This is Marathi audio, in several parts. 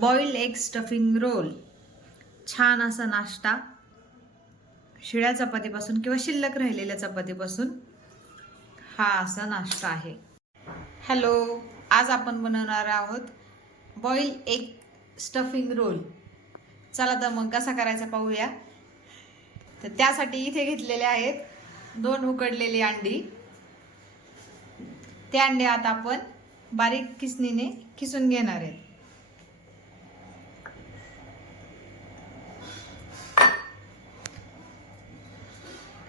बॉइल्ड एग स्टफिंग रोल, छान असा नाश्ता शिळ्या चपातीपासून किंवा शिल्लक राहिलेल्या चपातीपासून हा असा नाश्ता आहे. हॅलो, आज आपण बनवणार आहोत बॉइल्ड एग स्टफिंग रोल. चला तर मग कसा करायचा पाहूया. तर त्यासाठी इथे घेतलेले आहेत 2 उकडलेली अंडी. ते अंडे आता आपण बारीक किसणीने किसून घेणार आहेत.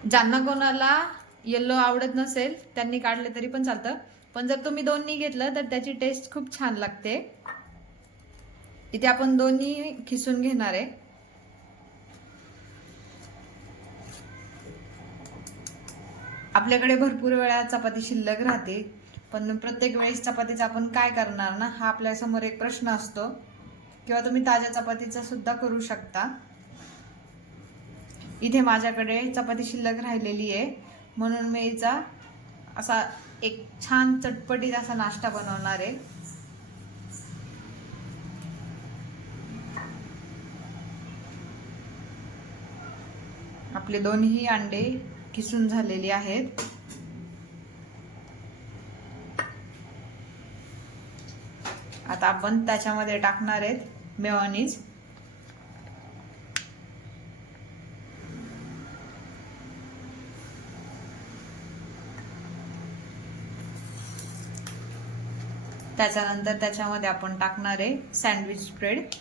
ज्यांना कोणाला येल्लो आवडत नसेल त्यांनी काढले तरी पण चालतं, पण जर तुम्ही दोन्ही घेतलं तर त्याची टेस्ट खूप छान लागते. इथे आपण दोन्ही खिसून घेणार आहे. आपल्याकडे भरपूर वेळा चपाती शिल्लक राहते, पण प्रत्येक वेळेस चपातीचा आपण काय करणार ना, हा आपल्या समोर एक प्रश्न असतो. किंवा तुम्ही ताज्या चपातीचा सुद्धा करू शकता. इथे माझ्याकडे चपाती शिल्लक राहिलेली आहे, म्हणून मी याचा असा एक छान चटपटीत असा नाश्ता बनवणार आहे. आपले दोन्ही अंडे किसून झालेली आहेत. आता आपण त्याच्यामध्ये टाकणार आहेत मेयोनीज. त्याच्यानंतर त्याच्यामध्ये आपण टाकणार आहे सँडविच ब्रेड.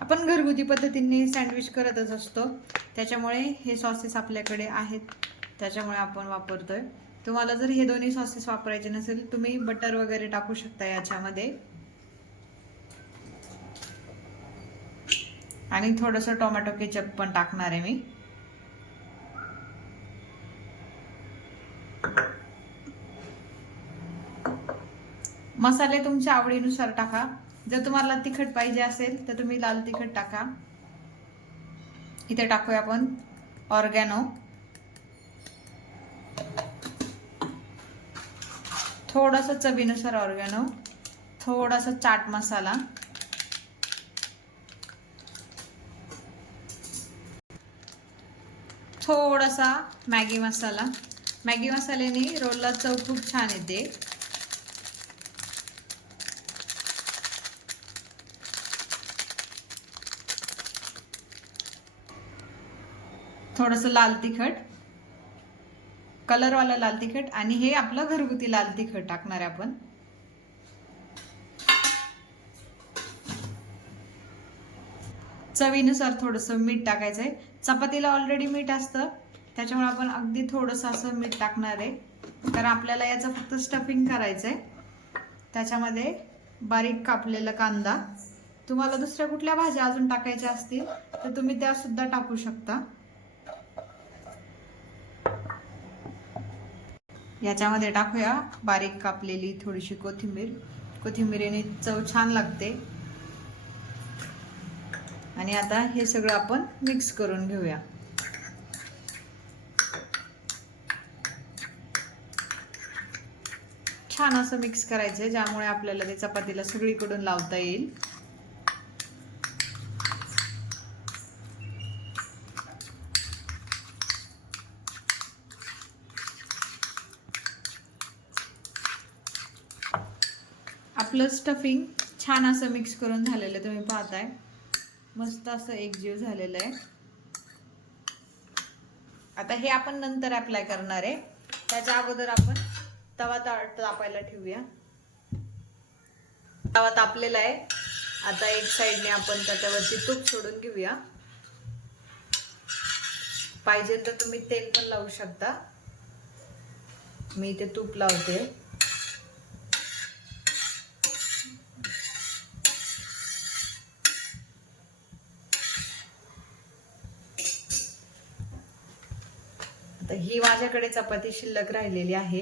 आपण घरगुती पद्धतीने सँडविच करतच असतो, त्याच्यामुळे हे सॉसेस आपल्याकडे आहेत, त्याच्यामुळे आपण वापरतोय. तुम्हाला जर हे दोन्ही सॉसेस वापरायचे नसेल, तुम्ही बटर वगैरे टाकू शकता याच्यामध्ये. आणि थोडंसं टोमॅटो केचप पण टाकणार आहे मी. मसाले तुमच्या आवडीनुसार टाका. जर तुम्हाला तिखट पाहिजे असेल तर तुम्ही लाल तिखट टाका. इथे टाकूया आपण ऑर्गॅनो, थोडासा चवीनुसार ऑर्गॅनो, थोडासा चाट मसाला, थोडासा मॅगी मसाला. मॅगी मसाल्याने रोलला चव खूप छान येते. थोडंसं लाल तिखट, कलरवाला लाल तिखट, आणि हे आपलं घरगुती लाल तिखट टाकणार आहे आपण. चवीनुसार थोडंसं मीठ टाकायचं आहे. चपातीला ऑलरेडी मीठ असतं, त्याच्यामुळे आपण अगदी थोडंसं असं मीठ टाकणार आहे, कारण आपल्याला याचं फक्त स्टफिंग करायचं आहे. त्याच्यामध्ये बारीक कापलेला कांदा, तुम्हाला दुसऱ्या कुठल्या भाज्या अजून टाकायच्या असतील तर तुम्ही त्या सुद्धा टाकू शकता. याच्यामध्ये टाकूया बारीक कापलेली थोडीशी कोथिंबीर. कोथिंबीरीने चव छान लागते. आणि आता हे सगळं आपण मिक्स करून घेऊया. छान असं मिक्स करायचं, ज्यामुळे आपल्याला ते चपातीला सगळीकडून लावता येईल. आपलं स्टफिंग छान असं मिक्स करून झालेलं तुम्ही पाहताय. मस्त असं एकजीव झालेलं आहे. आता हे आपण नंतर अप्लाय करणार आहे. त्याच्या अगोदर आपण तवा तापायला ठेवूया. तवा तापलेला आहे. आता एक साइडने आपण त्याच्यावरती तूप सोडून घेऊया. पाहिजे तर तुम्ही तेल पण लावू शकता. मी ते तूप लावते. आता ही माझ्याकडे चपाती शिल्लक राहिलेली आहे.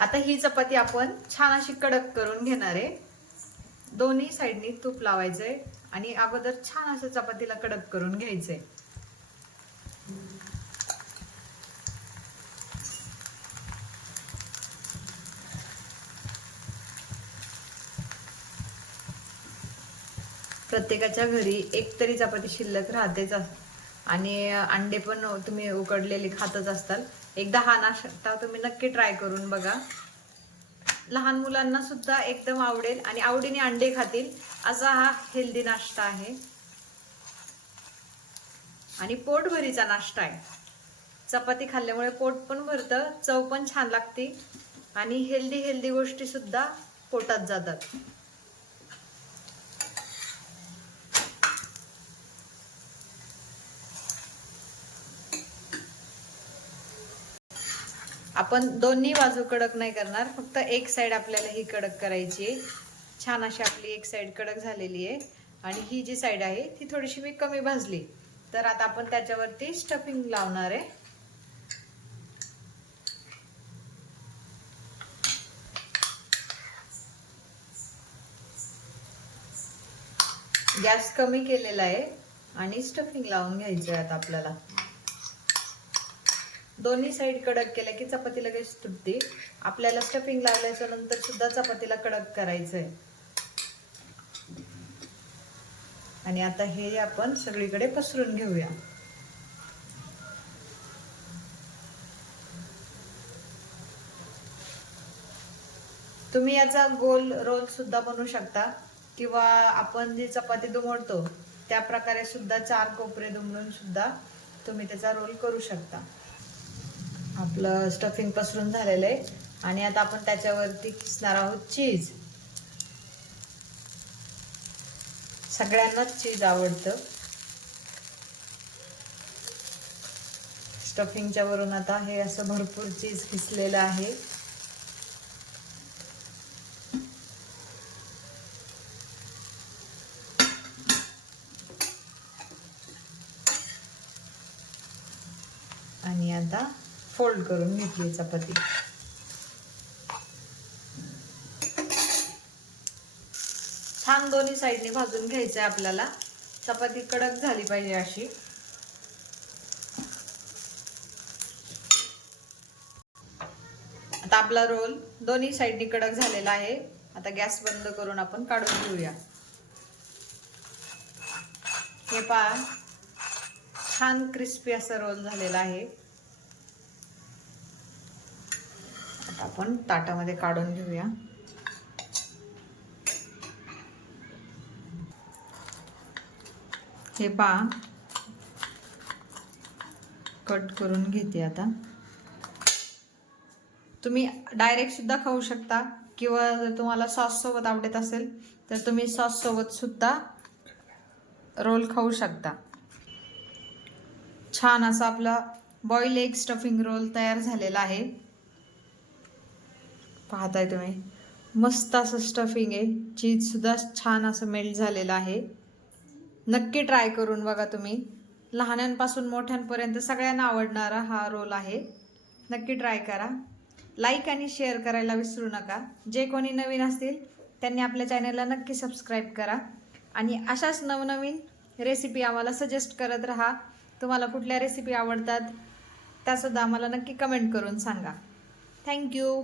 आता ही चपाती आपण छान अशी कडक करून घेणार आहे. दोन्ही साइडनी तूप लावायचंय आणि अगोदर छान असं चपातीला कडक करून घ्यायचंय. प्रत्येकाच्या घरी एक तरी चपाती शिल्लक राहतेच आणि अंडे पण तुम्ही उकडलेले खातच असताल. एकदा हा नाश्ता तुम्ही नक्की ट्राय करून बघा. लहान मुलांना सुद्धा एकदम आवडेल आणि आवडीने अंडे खातील असा हा हेल्दी नाश्ता आहे आणि पोटभरीचा नाश्ता आहे. चपाती खाल्ल्यामुळे पोट पण भरतं, चव पण छान लागते आणि हेल्दी गोष्टी सुद्धा पोटात जातात. आपण दोन्ही बाजू कडक नाही करणार, फक्त एक साइड आपल्याला ही कडक करायची आहे. छान अशी आपली एक साइड कडक झालेली आहे आणि ही जी साइड आहे ती थोडीशी मी कमी भाजली. तर आता आपण त्याच्यावरती स्टफिंग लावणार आहे. गॅस कमी केलेला आहे आणि स्टफिंग लावून घ्यायचं आहे आता आपल्याला. दोन्ही साइड कडक केल्या की चपाती लगेच तुटते. आपल्याला स्टफिंग लावल्याच्या नंतर सुद्धा चपातीला कडक करायचंय. आणि आता हे आपण सगळीकडे पसरून घेऊया. तुम्ही याचा गोल रोल सुद्धा बनवू शकता किंवा आपण जी चपाती दुमडतो त्या प्रकारे सुद्धा 4 कोपरे दुमडून सुद्धा तुम्ही त्याचा रोल करू शकता. आपलं स्टफिंग पसरून झालेलं आहे आणि आता आपण त्याच्यावरती किसणार आहोत चीज. सगळ्यांनाच चीज आवडतं. स्टफिंगच्या वरून आता हे असं भरपूर चीज किसलेलं आहे. आणि आता फोल्ड करून घेतली चपाती. छान दोन्ही साईडने भाजून घ्यायचं आहे आपल्याला. चपाती कडक झाली पाहिजे अशी. आता आपला रोल दोन्ही साईडने कडक झालेला आहे. आता गॅस बंद करून आपण काढून घेऊया. हे पहा, छान क्रिस्पी असा रोल झालेला आहे. आता आपण ताटामध्ये काढून घेऊया. हे पहा, कट करून घेते आता. तुम्ही डायरेक्ट सुद्धा खाऊ शकता किंवा जर तुम्हाला सॉस सोबत आवडत असेल तर तुम्ही सॉस सोबत सुद्धा रोल खाऊ शकता. छान असा आपला बॉईल एग स्टफिंग रोल तयार झालेला आहे. पाहताय तुम्ही, मस्त असं स्टफिंग आहे. चीज सुद्धा छान असं मेल्ट झालेलं आहे. नक्की ट्राय करून बघा तुम्ही. लहानांपासून मोठ्यांपर्यंत सगळ्यांना आवडणारा हा रोल आहे. नक्की ट्राय करा. लाईक आणि शेअर करायला विसरू नका. जे कोणी नवीन असतील त्यांनी आपल्या चॅनलला नक्की सबस्क्राईब करा आणि अशाच नवनवीन रेसिपी आम्हाला सजेस्ट करत राहा. तुम्हाला कुठल्या रेसिपी आवडतात त्यासुद्धा आम्हाला नक्की कमेंट करून सांगा. थँक्यू.